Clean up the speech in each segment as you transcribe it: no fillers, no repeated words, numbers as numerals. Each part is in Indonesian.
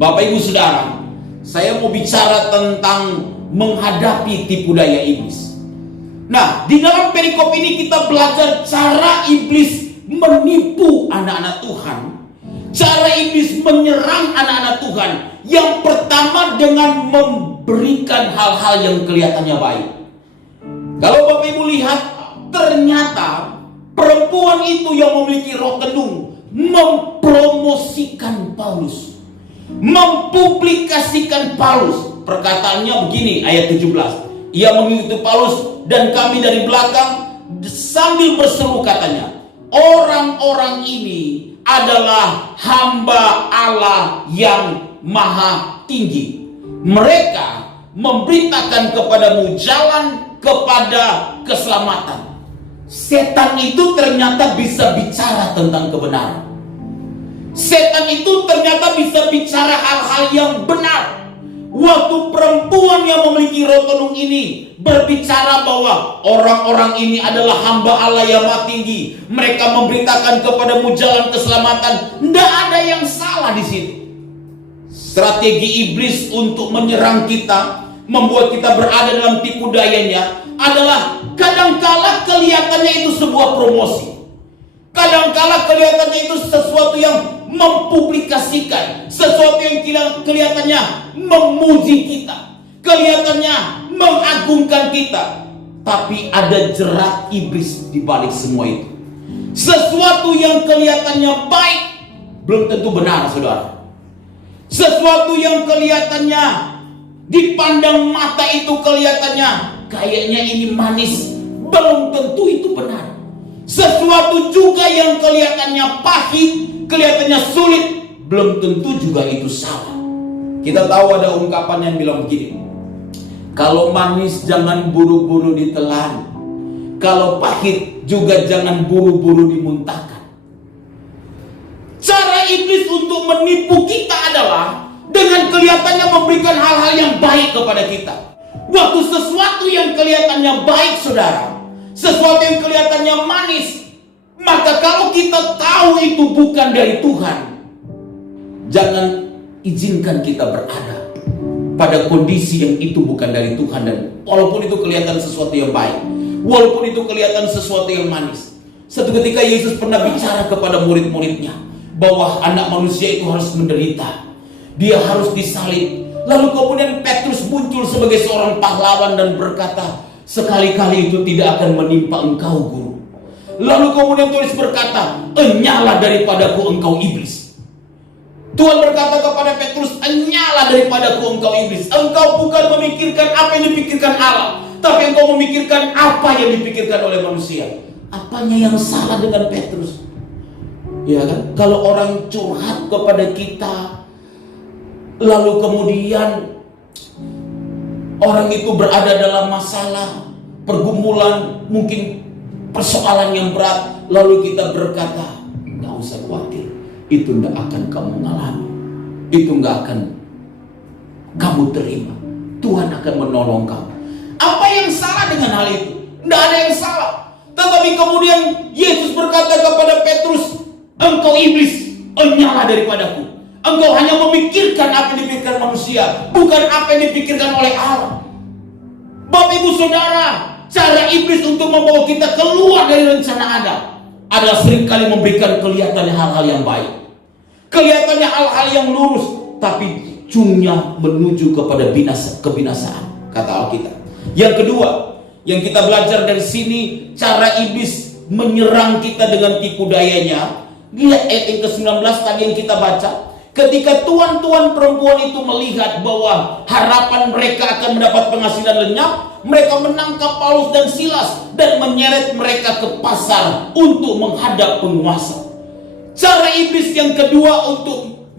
Bapak Ibu Saudara, saya mau bicara tentang menghadapi tipu daya iblis. Nah, di dalam perikop ini kita belajar cara iblis menipu anak-anak Tuhan, cara iblis menyerang anak-anak Tuhan. Yang pertama dengan memberikan hal-hal yang kelihatannya baik. Kalau Bapak Ibu lihat, ternyata perempuan itu yang memiliki roh kandung mempromosikan Paulus, mempublikasikan Paulus. Perkataannya begini, ayat 17. Ia mengikuti Paulus dan kami dari belakang sambil berseru katanya, orang-orang ini adalah hamba Allah yang maha tinggi. Mereka memberitakan kepadamu jalan kepada keselamatan. Setan itu ternyata bisa bicara tentang kebenaran. Setan itu ternyata bisa bicara hal-hal yang benar. Waktu perempuan yang memiliki roh kandung ini berbicara bahwa orang-orang ini adalah hamba Allah yang maha tinggi, mereka memberitakan kepadamu jalan keselamatan. Tidak ada yang salah di situ. Strategi iblis untuk menyerang kita, membuat kita berada dalam tipu dayanya adalah kadangkala kelihatannya itu sebuah promosi. Kadangkala kelihatannya itu sesuatu yang mempublikasikan, sesuatu yang kelihatannya memuji kita, kelihatannya mengagungkan kita. Tapi ada jerat iblis di balik semua itu. Sesuatu yang kelihatannya baik belum tentu benar, saudara. Sesuatu yang kelihatannya dipandang mata itu kelihatannya kayaknya ini manis, belum tentu itu benar. Sesuatu juga yang kelihatannya pahit, kelihatannya sulit, belum tentu juga itu salah. Kita tahu ada ungkapan yang bilang begini, kalau manis jangan buru-buru ditelan, kalau pahit juga jangan buru-buru dimuntahkan. Cara iblis untuk menipu kita adalah dengan kelihatannya memberikan hal-hal yang baik kepada kita. Waktu sesuatu yang kelihatannya baik, saudara, sesuatu yang kelihatannya manis, maka kalau kita tahu itu bukan dari Tuhan, jangan izinkan kita berada pada kondisi yang itu bukan dari Tuhan. Dan walaupun itu kelihatan sesuatu yang baik, walaupun itu kelihatan sesuatu yang manis. Satu ketika Yesus pernah bicara kepada murid-muridnya bahwa anak manusia itu harus menderita, dia harus disalib. Lalu kemudian Petrus muncul sebagai seorang pahlawan dan berkata, sekali-kali itu tidak akan menimpa engkau, guru. Lalu kemudian tulis berkata, enyalah daripadaku engkau iblis. Tuhan berkata kepada Petrus, enyalah daripadaku engkau iblis. Engkau bukan memikirkan apa yang dipikirkan Allah, tapi engkau memikirkan apa yang dipikirkan oleh manusia. Apanya yang salah dengan Petrus? Ya kan? Kalau orang curhat kepada kita, lalu kemudian orang itu berada dalam masalah, pergumulan, mungkin persoalan yang berat, lalu kita berkata, gak usah khawatir, itu gak akan kamu ngalami, itu gak akan kamu terima, Tuhan akan menolong kamu. Apa yang salah dengan hal itu? Tidak ada yang salah. Tetapi kemudian Yesus berkata kepada Petrus, engkau iblis, enyalah daripadaku. Engkau hanya memikirkan apa yang dipikirkan manusia, bukan apa yang dipikirkan oleh Allah. Bapak Ibu Saudara, cara iblis untuk membawa kita keluar dari rencana Adam adalah seringkali memberikan kelihatannya hal-hal yang baik, kelihatannya hal-hal yang lurus, tapi ujungnya menuju kepada kebinasaan, kata Alkitab. Yang kedua, yang kita belajar dari sini, cara iblis menyerang kita dengan tipu dayanya. Lihat ayat yang ke-19 tadi yang kita baca. Ketika tuan-tuan perempuan itu melihat bahwa harapan mereka akan mendapat penghasilan lenyap, mereka menangkap Paulus dan Silas dan menyeret mereka ke pasar untuk menghadap penguasa. Cara iblis yang kedua untuk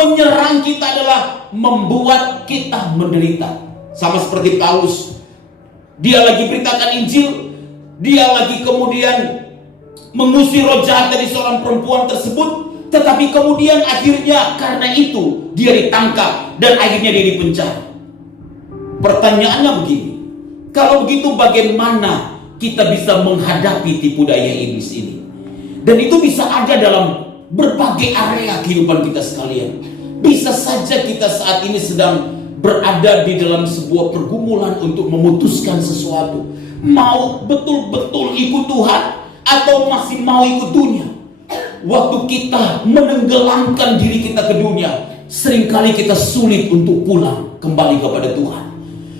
menyerang kita adalah membuat kita menderita. Sama seperti Paulus, dia lagi beritakan Injil, dia lagi kemudian mengusir roh jahat dari seorang perempuan tersebut. Tetapi kemudian akhirnya karena itu dia ditangkap dan akhirnya dia dipenjara. Pertanyaannya begini, kalau begitu bagaimana kita bisa menghadapi tipu daya iblis ini? Dan itu bisa ada dalam berbagai area kehidupan kita sekalian. Bisa saja kita saat ini sedang berada di dalam sebuah pergumulan untuk memutuskan sesuatu. Mau betul-betul ikut Tuhan atau masih mau ikut dunia. Waktu kita menenggelamkan diri kita ke dunia, seringkali kita sulit untuk pulang kembali kepada Tuhan.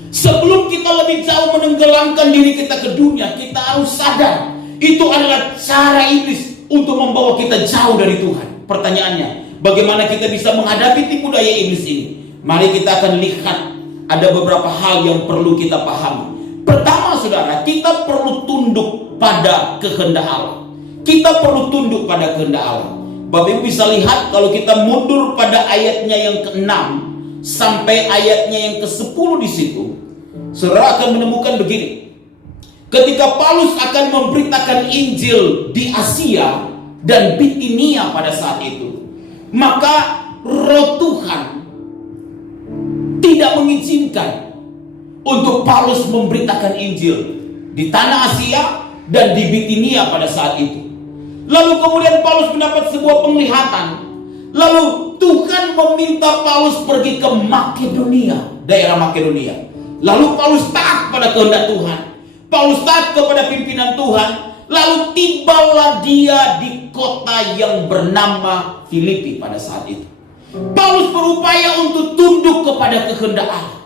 Sebelum kita lebih jauh menenggelamkan diri kita ke dunia, kita harus sadar itu adalah cara iblis untuk membawa kita jauh dari Tuhan. Pertanyaannya, bagaimana kita bisa menghadapi tipu daya iblis ini? Mari kita akan lihat ada beberapa hal yang perlu kita pahami. Pertama, saudara, kita perlu tunduk pada kehendak Allah. Kita perlu tunduk pada kehendak Allah. Bapak Ibu bisa lihat kalau kita mundur pada ayatnya yang ke-6 sampai ayatnya yang ke-10 di situ, saudara akan menemukan begini. Ketika Paulus akan memberitakan Injil di Asia dan Bitinia pada saat itu, maka Roh Tuhan tidak mengizinkan untuk Paulus memberitakan Injil di tanah Asia dan di Bitinia pada saat itu. Lalu kemudian Paulus mendapat sebuah penglihatan. Lalu Tuhan meminta Paulus pergi ke Makedonia, daerah Makedonia. Lalu Paulus taat pada kehendak Tuhan. Paulus taat kepada pimpinan Tuhan. Lalu tibalah dia di kota yang bernama Filipi pada saat itu. Paulus berupaya untuk tunduk kepada kehendak Allah,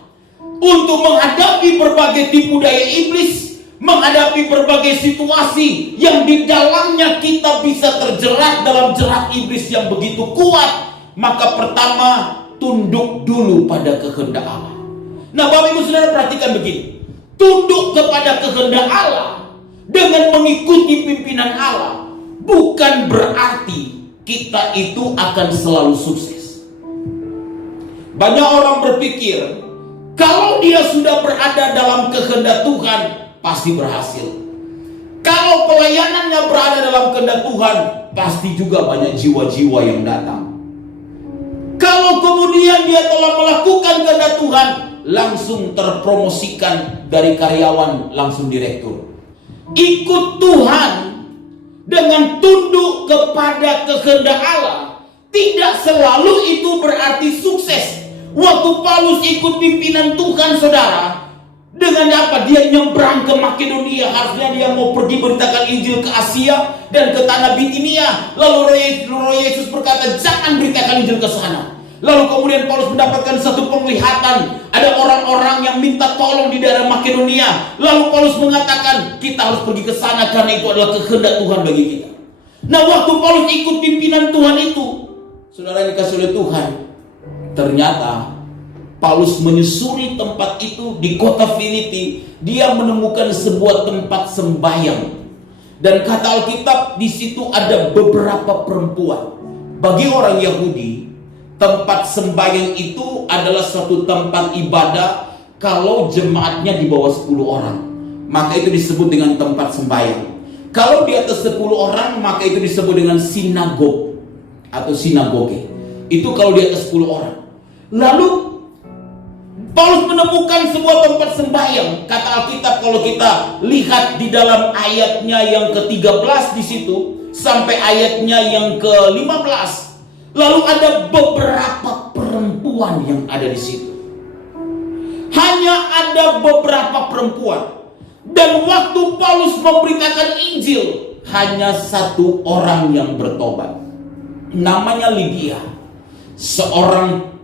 untuk menghadapi berbagai tipu daya iblis, menghadapi berbagai situasi yang di dalamnya kita bisa terjerat dalam jerat iblis yang begitu kuat. Maka pertama, tunduk dulu pada kehendak Allah. Nah, Bapak Ibu Saudara perhatikan begini. Tunduk kepada kehendak Allah dengan mengikuti pimpinan Allah bukan berarti kita itu akan selalu sukses. Banyak orang berpikir kalau dia sudah berada dalam kehendak Tuhan pasti berhasil. Kalau pelayanannya berada dalam kehendak Tuhan, pasti juga banyak jiwa-jiwa yang datang. Kalau kemudian dia telah melakukan kehendak Tuhan, langsung terpromosikan dari karyawan langsung direktur. Ikut Tuhan dengan tunduk kepada kehendak Allah tidak selalu itu berarti sukses. Waktu Paulus ikut pimpinan Tuhan, saudara, dengan apa? Dia nyebrang ke Makedonia. Harusnya dia mau pergi beritakan Injil ke Asia dan ke tanah Bitinia. Lalu Roh Yesus berkata, jangan beritakan Injil ke sana. Lalu kemudian Paulus mendapatkan satu penglihatan. Ada orang-orang yang minta tolong di daerah Makedonia. Lalu Paulus mengatakan, kita harus pergi ke sana karena itu adalah kehendak Tuhan bagi kita. Nah, waktu Paulus ikut pimpinan Tuhan itu, saudara yang dikasih oleh Tuhan, ternyata Paulus menyusuri tempat itu di kota Filipi. Dia menemukan sebuah tempat sembahyang. Dan kata Alkitab di situ ada beberapa perempuan. Bagi orang Yahudi, tempat sembahyang itu adalah suatu tempat ibadah kalau jemaatnya di bawah 10 orang. Maka itu disebut dengan tempat sembahyang. Kalau di atas 10 orang, maka itu disebut dengan sinagog atau sinagoge. Itu kalau di atas 10 orang. Lalu Paulus menemukan sebuah tempat sembahyang. Kata Alkitab kalau kita lihat di dalam ayatnya yang ke-13 di situ sampai ayatnya yang ke-15, lalu ada beberapa perempuan yang ada di situ. Hanya ada beberapa perempuan. Dan waktu Paulus memberitakan Injil, hanya satu orang yang bertobat. Namanya Lydia, seorang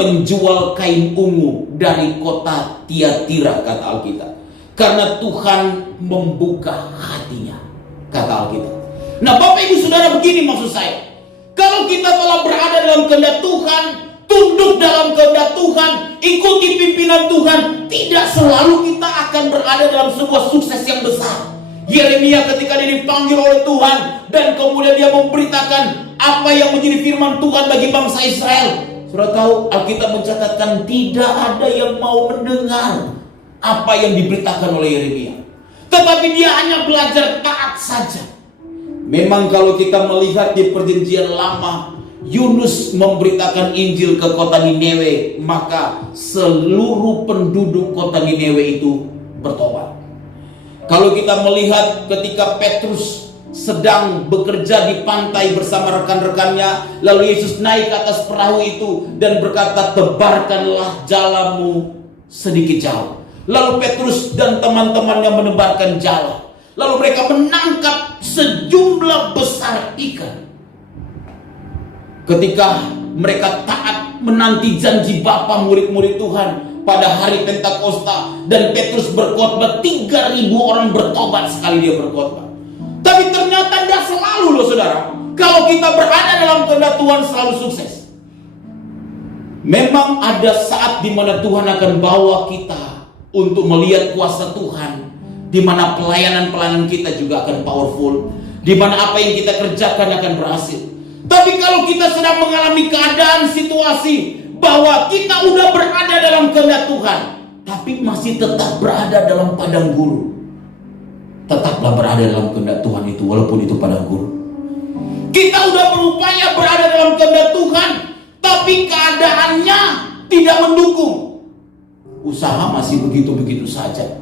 penjual kain ungu dari kota Tiatira, kata Alkitab. Karena Tuhan membuka hatinya, kata Alkitab. Nah, Bapak Ibu Saudara, begini maksud saya. Kalau kita telah berada dalam kehendak Tuhan, tunduk dalam kehendak Tuhan, ikuti pimpinan Tuhan, tidak selalu kita akan berada dalam sebuah sukses yang besar. Yeremia ketika dia dipanggil oleh Tuhan dan kemudian dia memberitakan apa yang menjadi firman Tuhan bagi bangsa Israel. Saudara tahu Alkitab mencatatkan tidak ada yang mau mendengar apa yang diberitakan oleh Yeremia. Tetapi dia hanya belajar taat saja. Memang kalau kita melihat di perjanjian lama, Yunus memberitakan Injil ke kota Nineve, maka seluruh penduduk kota Nineve itu bertobat. Kalau kita melihat ketika Petrus sedang bekerja di pantai bersama rekan-rekannya. Lalu Yesus naik ke atas perahu itu dan berkata, tebarkanlah jalamu sedikit jauh. Lalu Petrus dan teman-temannya menebarkan jala. Lalu mereka menangkap sejumlah besar ikan. Ketika mereka taat menanti janji Bapa murid-murid Tuhan pada hari Pentakosta, dan Petrus berkhotbah, 3.000 orang bertobat sekali dia berkhotbah. Tapi ternyata tidak selalu loh saudara. Kalau kita berada dalam kehendak Tuhan selalu sukses. Memang ada saat di mana Tuhan akan bawa kita untuk melihat kuasa Tuhan, di mana pelayanan-pelayanan kita juga akan powerful, di mana apa yang kita kerjakan akan berhasil. Tapi kalau kita sedang mengalami keadaan situasi bahwa kita udah berada dalam kehendak Tuhan, tapi masih tetap berada dalam padang gurun, tetaplah berada dalam kehendak Tuhan itu, walaupun itu padang gurun. Kita udah berupaya berada dalam kehendak Tuhan, tapi keadaannya tidak mendukung. Usaha masih begitu-begitu saja.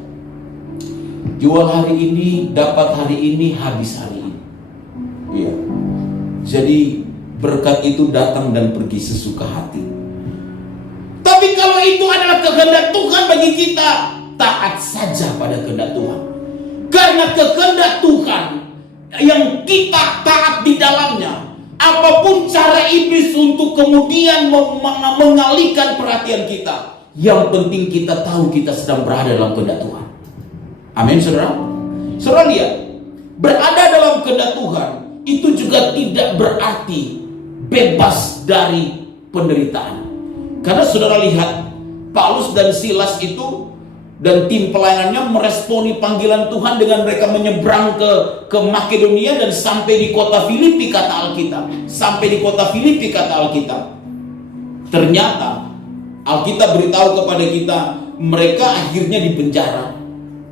Jual hari ini, dapat hari ini, habis hari ini. Iya. Jadi berkat itu datang dan pergi sesuka hati. Tapi kalau itu adalah kehendak Tuhan bagi kita, taat saja pada kehendak Tuhan. Karena kehendak Tuhan yang kita taat di dalamnya, apapun cara iblis untuk kemudian mengalihkan perhatian kita, yang penting kita tahu kita sedang berada dalam kehendak Tuhan. Amin, saudara. Saudara lihat, berada dalam kehendak Tuhan itu juga tidak berarti bebas dari penderitaan. Karena saudara lihat, Paulus dan Silas itu dan tim pelayanannya meresponi panggilan Tuhan dengan mereka menyeberang ke Makedonia dan sampai di kota Filipi, kata Alkitab. Sampai di kota Filipi, kata Alkitab. Ternyata Alkitab beritahu kepada kita, mereka akhirnya dipenjara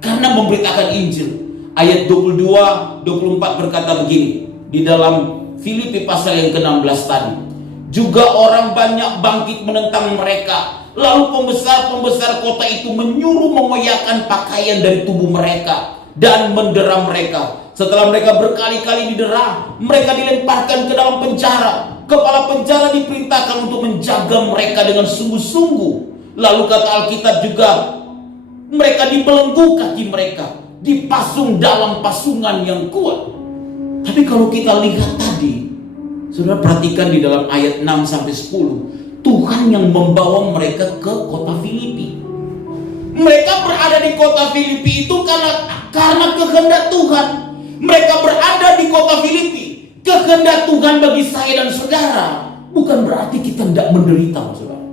karena memberitakan Injil. Ayat 22-24 berkata begini, di dalam Filipi pasal yang ke-16 tadi. Juga orang banyak bangkit menentang mereka. Lalu pembesar-pembesar kota itu menyuruh mengoyakkan pakaian dari tubuh mereka dan mendera mereka. Setelah mereka berkali-kali didera, mereka dilemparkan ke dalam penjara. Kepala penjara diperintahkan untuk menjaga mereka dengan sungguh-sungguh. Lalu kata Alkitab juga, mereka dibelenggu kaki mereka, dipasung dalam pasungan yang kuat. Tapi kalau kita lihat tadi, saudara perhatikan di dalam ayat 6-10, Tuhan yang membawa mereka ke kota Filipi. Mereka berada di kota Filipi itu karena kehendak Tuhan. Mereka berada di kota Filipi. Kehendak Tuhan bagi saya dan saudara bukan berarti kita tidak menderita, saudara.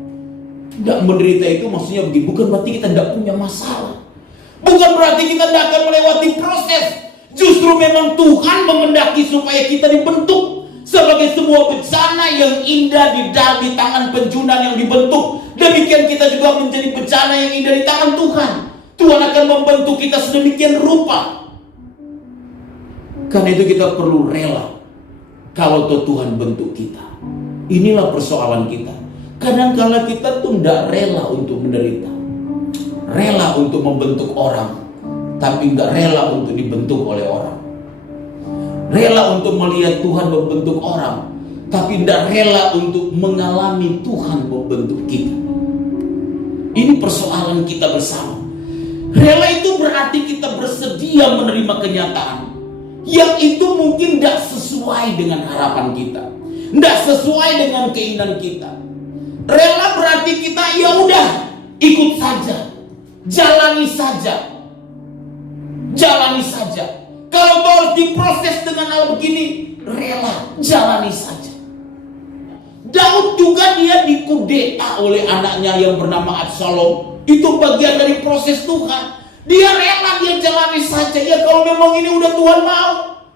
Tidak menderita itu maksudnya begini, bukan berarti kita tidak punya masalah. Bukan berarti kita tidak akan melewati proses. Justru memang Tuhan menghendaki supaya kita dibentuk sebagai sebuah bencana yang indah di tangan penjunan yang dibentuk. Demikian kita juga menjadi bencana yang indah di tangan Tuhan. Tuhan akan membentuk kita sedemikian rupa. Karena itu kita perlu rela kalau Tuhan bentuk kita. Inilah persoalan kita. Kadang-kala kita tuh tidak rela untuk menderita, rela untuk membentuk orang, tapi nggak rela untuk dibentuk oleh orang. Rela untuk melihat Tuhan membentuk orang, tapi tidak rela untuk mengalami Tuhan membentuk kita. Ini persoalan kita bersama. Rela itu berarti kita bersedia menerima kenyataan yang itu mungkin tidak sesuai dengan harapan kita, tidak sesuai dengan keinginan kita. Rela berarti kita ya udah ikut saja, jalani saja. Jalani saja. Kalau harus diproses dengan hal begini, rela, jalani saja. Daud juga dia dikudeta oleh anaknya yang bernama Absalom. Itu bagian dari proses Tuhan. Dia rela, dia jalani saja. Ya kalau memang ini udah Tuhan mau,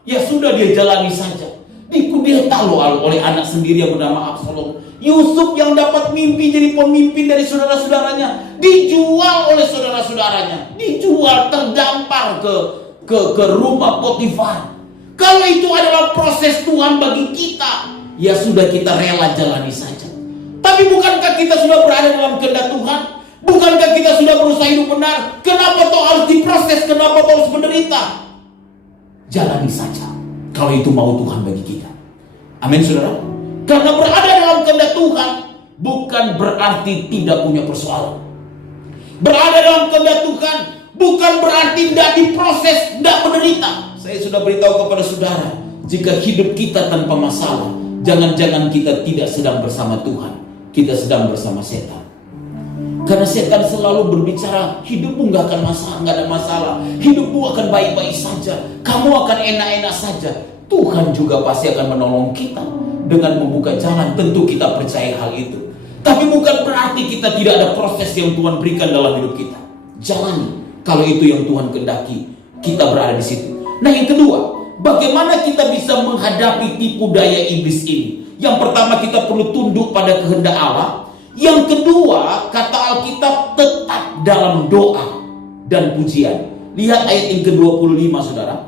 ya sudah dia jalani saja. Dikudeta loh oleh anak sendiri yang bernama Absalom. Yusuf yang dapat mimpi jadi pemimpin dari saudara-saudaranya dijual oleh saudara-saudaranya, dijual, terdampar ke rumah Potifar. Kalau itu adalah proses Tuhan bagi kita, ya sudah kita rela jalani saja. Tapi bukankah kita sudah berada dalam kehendak Tuhan? Bukankah kita sudah berusaha hidup benar? Kenapa toh harus diproses? Kenapa toh harus menderita? Jalani saja. kalau itu mau Tuhan bagi kita. Amin saudara. Karena berada dalam kehendak Tuhan bukan berarti tidak punya persoalan. Berada dalam kehendak Tuhan bukan berarti tidak diproses, tidak menderita. Saya sudah beritahu kepada saudara, jika hidup kita tanpa masalah, jangan-jangan kita tidak sedang bersama Tuhan, kita sedang bersama setan. Karena setan selalu berbicara, hidupmu gak akan masalah, gak ada masalah, hidupmu akan baik-baik saja, kamu akan enak-enak saja. Tuhan juga pasti akan menolong kita dengan membuka jalan. Tentu kita percaya hal itu, tapi bukan berarti kita tidak ada proses yang Tuhan berikan dalam hidup kita. Jalani, kalau itu yang Tuhan kehendaki, kita berada di situ. Nah, yang kedua, bagaimana kita bisa menghadapi tipu daya iblis ini? Yang pertama, kita perlu tunduk pada kehendak Allah. Yang kedua, kata Alkitab, tetap dalam doa dan pujian. Lihat ayat yang ke-25 saudara.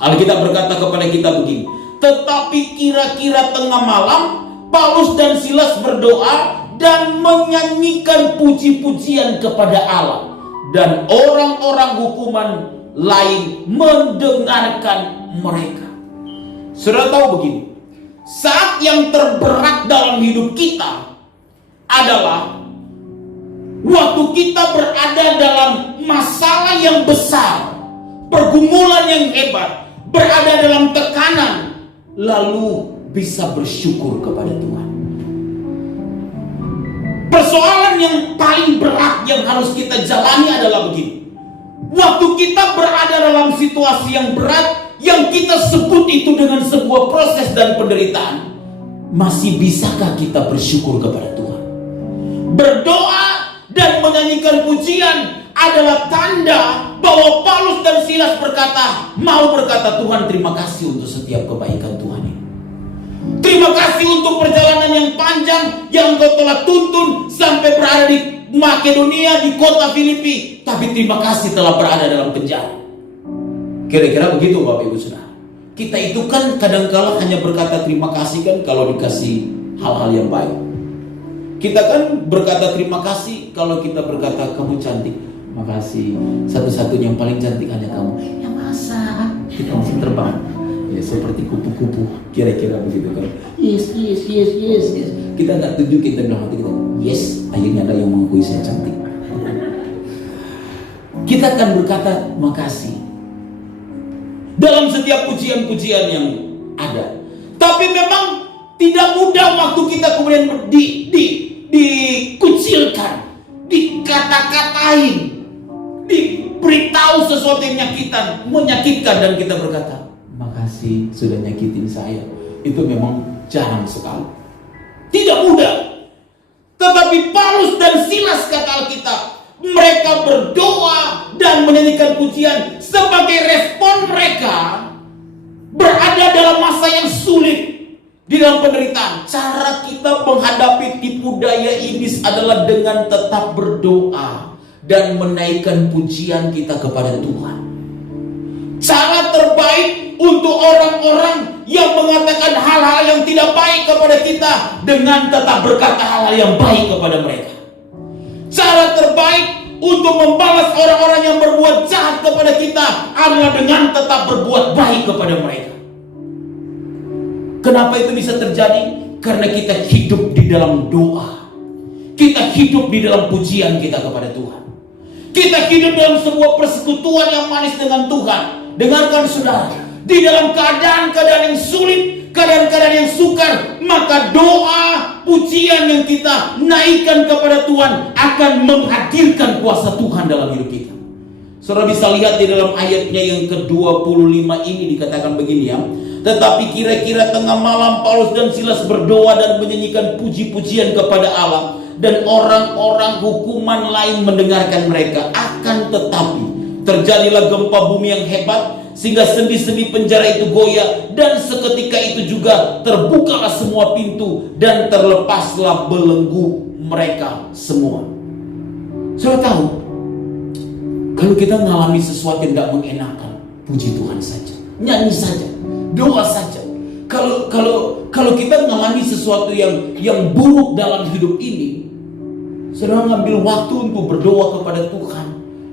Alkitab berkata kepada kita begini, tetapi kira-kira tengah malam Paulus dan Silas berdoa dan menyanyikan puji-pujian kepada Allah, dan orang-orang hukuman lain mendengarkan mereka. Saudara tahu begini, saat yang terberat dalam hidup kita adalah waktu kita berada dalam masalah yang besar, pergumulan yang hebat, berada dalam tekanan, lalu bisa bersyukur kepada Tuhan. Persoalan yang paling berat yang harus kita jalani adalah begini. Waktu kita berada dalam situasi yang berat, yang kita sebut itu dengan sebuah proses dan penderitaan, masih bisakah kita bersyukur kepada Tuhan? Berdoa dan menyanyikan pujian adalah tanda bahwa Paulus dan Silas mau berkata, Tuhan terima kasih untuk setiap kebaikan Tuhan ini. Terima kasih untuk perjalanan yang panjang yang Kau telah tuntun sampai berada di Makedonia, di kota Filipi. Tapi terima kasih telah berada dalam penjara. Kira-kira begitu Bapak Ibu Saudara. Kita itu kan kadang-kala hanya berkata terima kasih kan kalau dikasih hal-hal yang baik. Kita kan berkata terima kasih kalau kita berkata kamu cantik. Makasih, satu-satunya yang paling cantik hanya kamu. Ya masa kita masih terbang, ya seperti kupu-kupu, kira-kira begitu kan. Yes. Kita nggak tunjukin dalam hati kita, yes, akhirnya ada yang mengakui saya cantik. Kita akan berkata makasih dalam setiap pujian-pujian yang ada. Tapi memang tidak mudah waktu kita kemudian dikucilkan, dikata-katain, diberitahu sesuatu yang menyakitkan, dan kita berkata, makasih sudah nyakitin saya. Itu memang jarang sekali, tidak mudah. Tetapi Paulus dan Silas, kata Alkitab, mereka berdoa dan menyanyikan pujian sebagai respon mereka berada dalam masa yang sulit, di dalam penderitaan. Cara kita menghadapi tipu daya iblis adalah dengan tetap berdoa dan menaikkan pujian kita kepada Tuhan. Cara terbaik untuk orang-orang yang mengatakan hal-hal yang tidak baik kepada kita, dengan tetap berkata hal-hal yang baik kepada mereka. Cara terbaik untuk membalas orang-orang yang berbuat jahat kepada kita adalah dengan tetap berbuat baik kepada mereka. Kenapa itu bisa terjadi? Karena kita hidup di dalam doa. Kita hidup di dalam pujian kita kepada Tuhan. Kita hidup dalam sebuah persekutuan yang manis dengan Tuhan. Dengarkan saudara, di dalam keadaan-keadaan yang sulit, keadaan-keadaan yang sukar, maka doa, pujian yang kita naikkan kepada Tuhan akan menghadirkan kuasa Tuhan dalam hidup kita. Saudara bisa lihat di dalam ayatnya yang ke-25 ini dikatakan begini ya. Tetapi kira-kira tengah malam Paulus dan Silas berdoa dan menyanyikan puji-pujian kepada Allah, dan orang-orang hukuman lain mendengarkan mereka. Akan tetapi terjadilah gempa bumi yang hebat, sehingga sendi-sendi penjara itu goyah, dan seketika itu juga terbukalah semua pintu dan terlepaslah belenggu mereka semua. Saudara tahu, kalau kita mengalami sesuatu yang tidak mengenakan, puji Tuhan saja, nyanyi saja, doa saja. Kalau kita mengalami sesuatu yang buruk dalam hidup ini, saudara ngambil waktu untuk berdoa kepada Tuhan,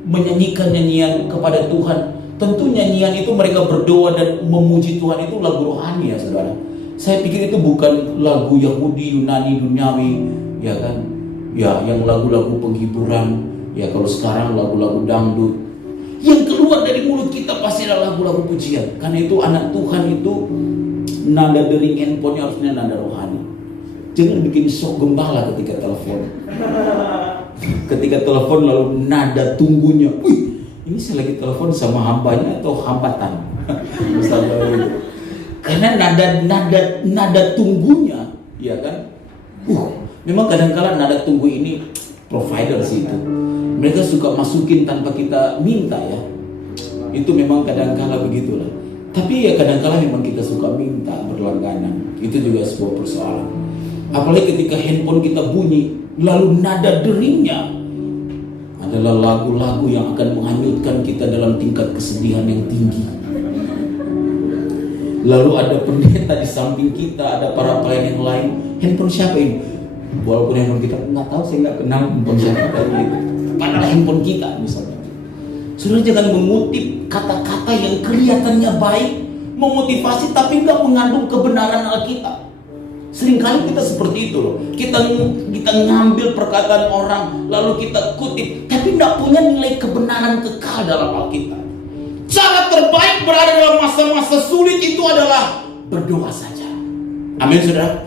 menyanyikan nyanyian kepada Tuhan, Tentu nyanyian itu mereka berdoa dan memuji Tuhan itu lagu rohani ya saudara. Saya pikir itu bukan lagu Yahudi, Yunani, Duniawi, ya kan? Ya, yang lagu-lagu penghiburan. Ya kalau sekarang lagu-lagu dangdut. Yang keluar dari mulut kita pasti adalah lagu-lagu pujian. Karena itu anak Tuhan itu nada dering handphonenya harusnya nada rohani. Jangan bikin sok gembala ketika telepon. Ketika telepon lalu nada tunggunya, wih, ini saya lagi telepon sama hambanya atau hambatan. Misalnya gitu. Karena nada tunggunya, ya kan? Memang kadang-kala nada tunggu ini provider sih itu. Mereka suka masukin tanpa kita minta ya. Itu memang kadang-kala begitulah. Tapi ya kadang-kala memang kita suka minta berlangganan. Itu juga sebuah persoalan. Apalagi ketika handphone kita bunyi, lalu nada deringnya adalah lagu-lagu yang akan menghanyutkan kita dalam tingkat kesedihan yang tinggi. Lalu ada pendeta di samping kita, ada para pelayan yang lain. Handphone siapa ini? Walaupun handphone kita nggak tahu, saya nggak kenal handphone siapa tadi. Padahal handphone kita misalnya. Saudara jangan mengutip kata-kata yang kelihatannya baik, memotivasi tapi nggak mengandung kebenaran Alkitab. Seringkali kita seperti itu loh. Kita ngambil perkataan orang lalu kita kutip, tapi tidak punya nilai kebenaran kekal dalam Alkitab. Cara terbaik berada dalam masa-masa sulit itu adalah berdoa saja. Amin saudara.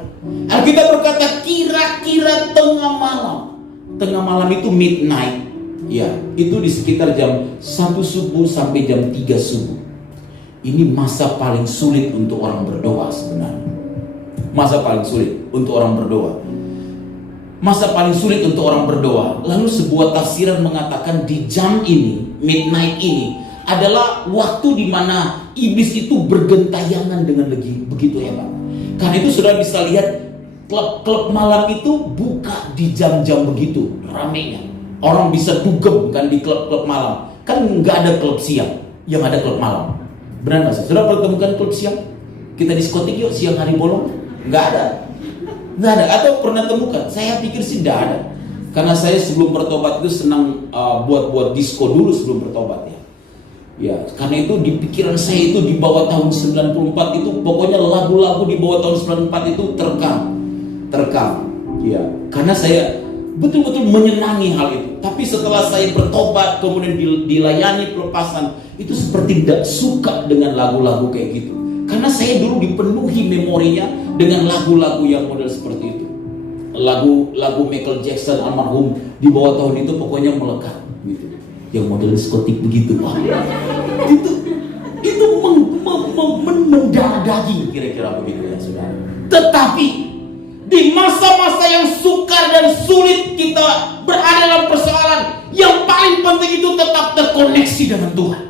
Alkitab berkata kira-kira tengah malam. Tengah malam itu midnight. Ya, itu di sekitar jam 1 subuh sampai jam 3 subuh. Ini masa paling sulit untuk orang berdoa sebenarnya. Masa paling sulit untuk orang berdoa. Masa paling sulit untuk orang berdoa. Lalu sebuah tafsiran mengatakan di jam ini, midnight ini adalah waktu di mana iblis itu bergentayangan dengan begitu hebat. Karena itu sudah bisa lihat klub-klub malam itu buka di jam-jam begitu ramenya. Orang bisa dugem kan di klub-klub malam. Kan nggak ada klub siang, yang ada klub malam. Benar nggak sih? Sudah pernah temukan klub siang? Kita diskotik yuk siang hari bolong? Nggak ada. Atau pernah temukan? Saya pikir sih nggak ada. Karena saya sebelum bertobat itu senang buat disko dulu sebelum bertobat ya. Ya, karena itu di pikiran saya itu di bawah tahun 94 itu pokoknya lagu-lagu di bawah tahun 94 itu terekam. Ya, karena saya betul-betul menyenangi hal itu. Tapi setelah saya bertobat kemudian dilayani pelepasan, itu seperti tidak suka dengan lagu-lagu kayak gitu. Karena saya dulu dipenuhi memorinya dengan lagu-lagu yang model seperti itu. Lagu Michael Jackson almarhum di bawah tahun itu pokoknya melekat gitu. Yang model diskotik begitu. Wah, itu mendarah daging kira-kira begitu ya saudara. Tetapi di masa-masa yang sukar dan sulit kita berada dalam persoalan, yang paling penting itu tetap terkoneksi dengan Tuhan.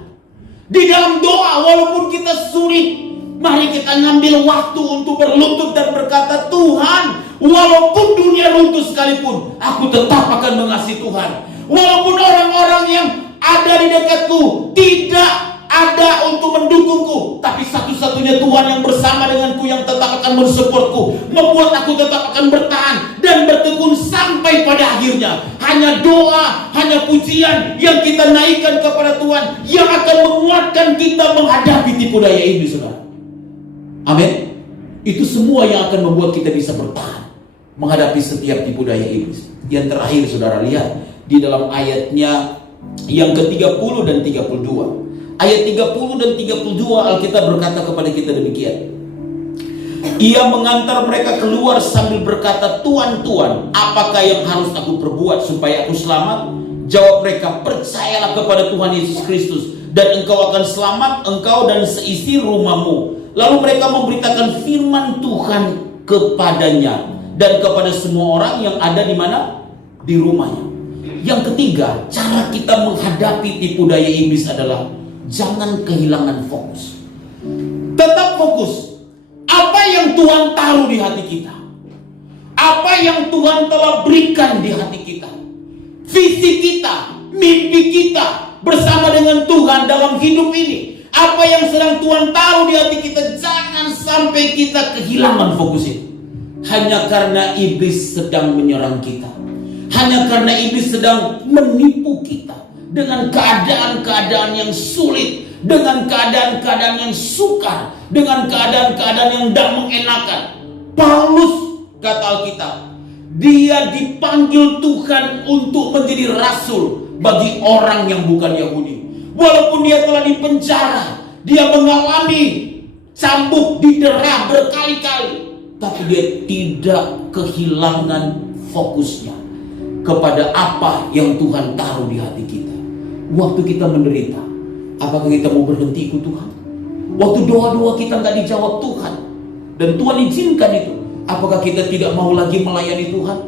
Di dalam doa walaupun kita sulit, mari kita ngambil waktu untuk berlutut dan berkata, Tuhan, walaupun dunia runtuh sekalipun, aku tetap akan mengasihi Tuhan. Walaupun orang-orang yang ada di dekatku tidak ada untuk mendukungku, tapi satu-satunya Tuhan yang bersama denganku, yang tetap akan mensupportku, membuat aku tetap akan bertahan dan bertekun sampai pada akhirnya. Hanya doa, hanya pujian yang kita naikkan kepada Tuhan yang akan menguatkan kita menghadapi tipu daya iblis, saudara. Amin. Itu semua yang akan membuat kita bisa bertahan menghadapi setiap tipu daya iblis. Yang terakhir saudara lihat di dalam ayatnya yang ke-30 dan 32. Ayat 30 dan 32 Alkitab berkata kepada kita demikian. Ia mengantar mereka keluar sambil berkata, Tuhan, Tuhan, apakah yang harus aku perbuat supaya aku selamat? Jawab mereka, percayalah kepada Tuhan Yesus Kristus dan engkau akan selamat, engkau dan seisi rumahmu. Lalu mereka memberitakan firman Tuhan kepadanya dan kepada semua orang yang ada di mana? Di rumahnya. Yang ketiga, cara kita menghadapi tipu daya iblis adalah jangan kehilangan fokus. Tetap fokus. Apa yang Tuhan taruh di hati kita, apa yang Tuhan telah berikan di hati kita, visi kita, mimpi kita bersama dengan Tuhan dalam hidup ini, apa yang sedang Tuhan taruh di hati kita, jangan sampai kita kehilangan fokus itu. Hanya karena iblis sedang menyerang kita, hanya karena iblis sedang menipu kita dengan keadaan-keadaan yang sulit, dengan keadaan-keadaan yang sukar, dengan keadaan-keadaan yang tidak mengenakan. Paulus, kata Alkitab, dia dipanggil Tuhan untuk menjadi rasul bagi orang yang bukan Yahudi. Walaupun dia telah dipenjara, dia mengalami cambuk, didera berkali-kali, tapi dia tidak kehilangan fokusnya kepada apa yang Tuhan taruh di hati kita. Waktu kita menderita, apakah kita mau berhenti ikut Tuhan? Waktu doa-doa kita nggak dijawab Tuhan, dan Tuhan izinkan itu, apakah kita tidak mau lagi melayani Tuhan?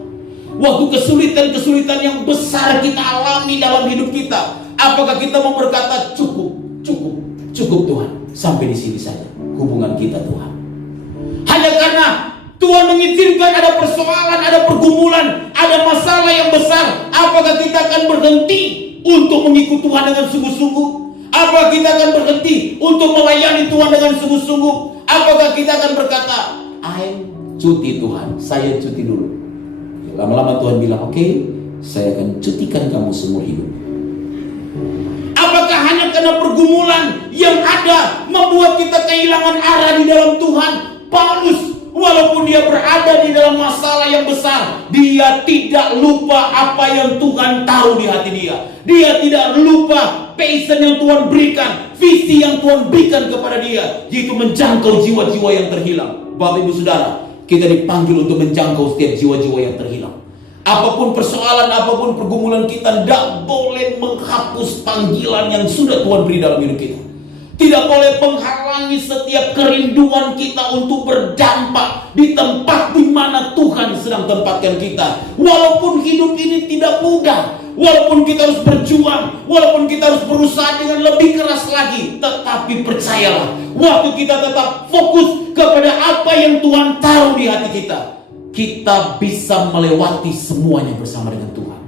Waktu kesulitan-kesulitan yang besar kita alami dalam hidup kita, apakah kita mau berkata cukup Tuhan, sampai di sini saja hubungan kita Tuhan? Hanya karena Tuhan mengizinkan ada persoalan, ada pergumulan, ada masalah yang besar, apakah kita akan berhenti untuk mengikut Tuhan dengan sungguh-sungguh? Apakah kita akan berhenti untuk melayani Tuhan dengan sungguh-sungguh? Apakah kita akan berkata, cuti Tuhan, saya cuti dulu. Lama-lama Tuhan bilang, oke, saya akan cutikan kamu seumur hidup. Apakah hanya karena pergumulan yang ada membuat kita kehilangan arah di dalam Tuhan? Paulus, walaupun dia berada di dalam masalah yang besar, dia tidak lupa apa yang Tuhan taruh di hati dia. Dia tidak lupa passion yang Tuhan berikan, visi yang Tuhan berikan kepada dia, yaitu menjangkau jiwa-jiwa yang terhilang. Bapak Ibu Saudara, kita dipanggil untuk menjangkau setiap jiwa-jiwa yang terhilang. Apapun persoalan, apapun pergumulan kita, tidak boleh menghapus panggilan yang sudah Tuhan beri dalam hidup kita. Tidak boleh menghalangi setiap kerinduan kita untuk berdampak di tempat di mana Tuhan sedang tempatkan kita. Walaupun hidup ini tidak mudah, walaupun kita harus berjuang, walaupun kita harus berusaha dengan lebih keras lagi, tetapi percayalah, waktu kita tetap fokus kepada apa yang Tuhan taruh di hati kita, kita bisa melewati semuanya bersama dengan Tuhan.